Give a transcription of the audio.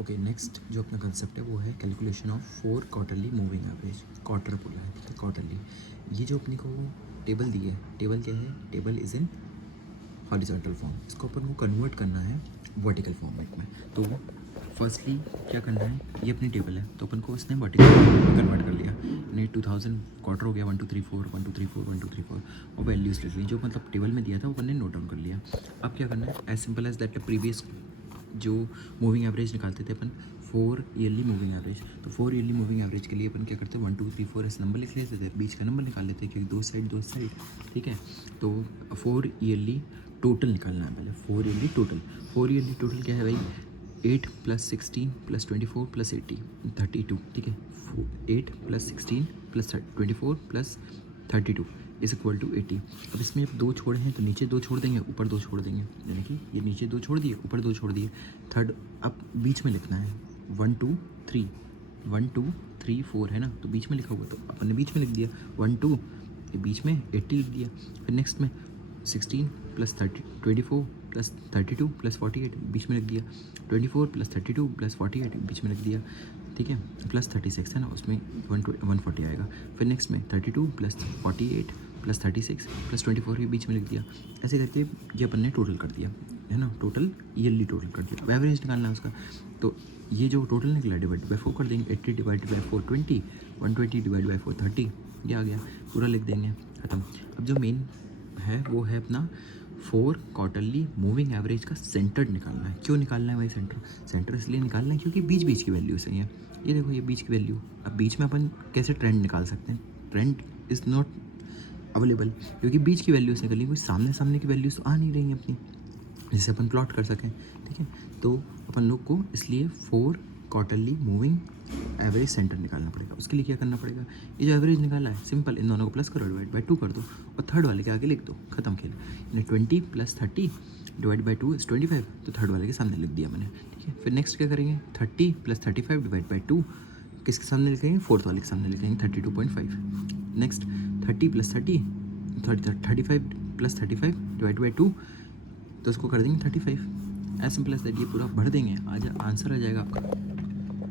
Okay, next जो अपना concept है वो है calculation of 4 quarterly moving average. Quarter बोला है, ठीक है, क्वार्टरली। ये जो अपने को टेबल दी है, टेबल क्या है? Table is in horizontal form. इसको अपन को कन्वर्ट करना है वर्टिकल फॉर्मेट में। तो फर्स्टली क्या करना है, ये अपनी टेबल है तो अपन को इसने वर्टिकल फॉर्मेट में कन्वर्ट कर लिया। यानी 2000 क्वार्टर हो गया, 1 2 3 4 1 2 3 4 1 2 3 4 और वैल्यूज लिख ली जो मतलब टेबल में दिया था वो अपन ने नोट डाउन कर लिया। अब क्या करना है, as simple as that previous जो मूविंग एवरेज निकालते थे अपन 4 ईयरली मूविंग एवरेज, तो 4 ईयरली मूविंग एवरेज के लिए अपन क्या करते हैं 1 2 3 4 ऐसे नंबर लिख लेते थे, बीच का नंबर निकाल लेते हैं क्योंकि दो साइड, ठीक है। तो 4 ईयरली टोटल निकालना है पहले। 4 ईयरली टोटल क्या है भाई? 8 + 16 + 24 + 80 32, ठीक है। 8 + 16 + 24 + 32 इज इक्वल टू 80। अब इसमें अब 2 छोड़े हैं तो नीचे 2 छोड़ देंगे, ऊपर 2 छोड़ देंगे, यानी कि ये नीचे 2 छोड़ दिए, ऊपर 2 छोड़ दिए। थर्ड अब बीच में लिखना है 1 2 3 1 2 3 4 है ना, तो बीच में लिखा हुआ तो अपन ने बीच में लिख दिया 1 2, ये बीच में 80 लिख दिया। फिर नेक्स्ट में 16 + 30 24 + 32 + 48 बीच में लिख दिया, 24 + 32 + 48 बीच में लिख दिया, ठीक है। प्लस 36 है ना, उसमें 140 आएगा। फिर नेक्स्ट में 32 + 48 + 36 + 24 के बीच में लिख दिया। ऐसे करके ये अपन ने टोटल कर दिया, है ना, टोटल ईयरली टोटल कर दिया। एवरेज निकालना है उसका, तो ये जो टोटल निकला डिवाइड बाई 4 कर देंगे। 80 डिवाइड बाई 4 20, 120 डिवाइड बाई 4 30, ये आ गया, पूरा लिख देंगे, ख़त्म। अब जो मेन है वो है अपना 4 क्वार्टरली मूविंग एवरेज का सेंटर निकालना है। क्यों निकालना है भाई सेंटर इसलिए निकालना है क्योंकि बीच की वैल्यू सही है। ये देखो ये बीच की वैल्यू, अब बीच में अपन कैसे ट्रेंड निकाल सकते हैं? ट्रेंड इज़ नॉट अवेलेबल क्योंकि बीच की वैल्यू से निकली, कोई सामने की वैल्यूज तो आ नहीं रही अपनी जिससे अपन प्लॉट कर सकें, ठीक है। तो अपन लोग को इसलिए 4 क्वार्टरली मूविंग एवरेज सेंटर निकालना पड़ेगा। उसके लिए क्या करना पड़ेगा, ये जो एवरेज निकाला है सिंपल इन दोनों को प्लस करो, डिवाइड बाई 2 कर दो और थर्ड वाले के आगे लिख दो, खत्म खेल। यानी 20 + 30 डिवाइड बाई 2 इज 25, तो थर्ड वाले के सामने लिख दिया मैंने, ठीक है। फिर नेक्स्ट क्या करेंगे, 30 + 35 डिवाइड बाई 2 किसके सामने लिखेंगे? फोर्थ वाले के सामने लिखेंगे 32.5। नेक्स्ट 30 + 30 35 + 35 डिवाइड बाई 2, तो उसको कर देंगे 35। एज सिंपल एज दैट, ये पूरा भर देंगे, आंसर आ जाएगा आपका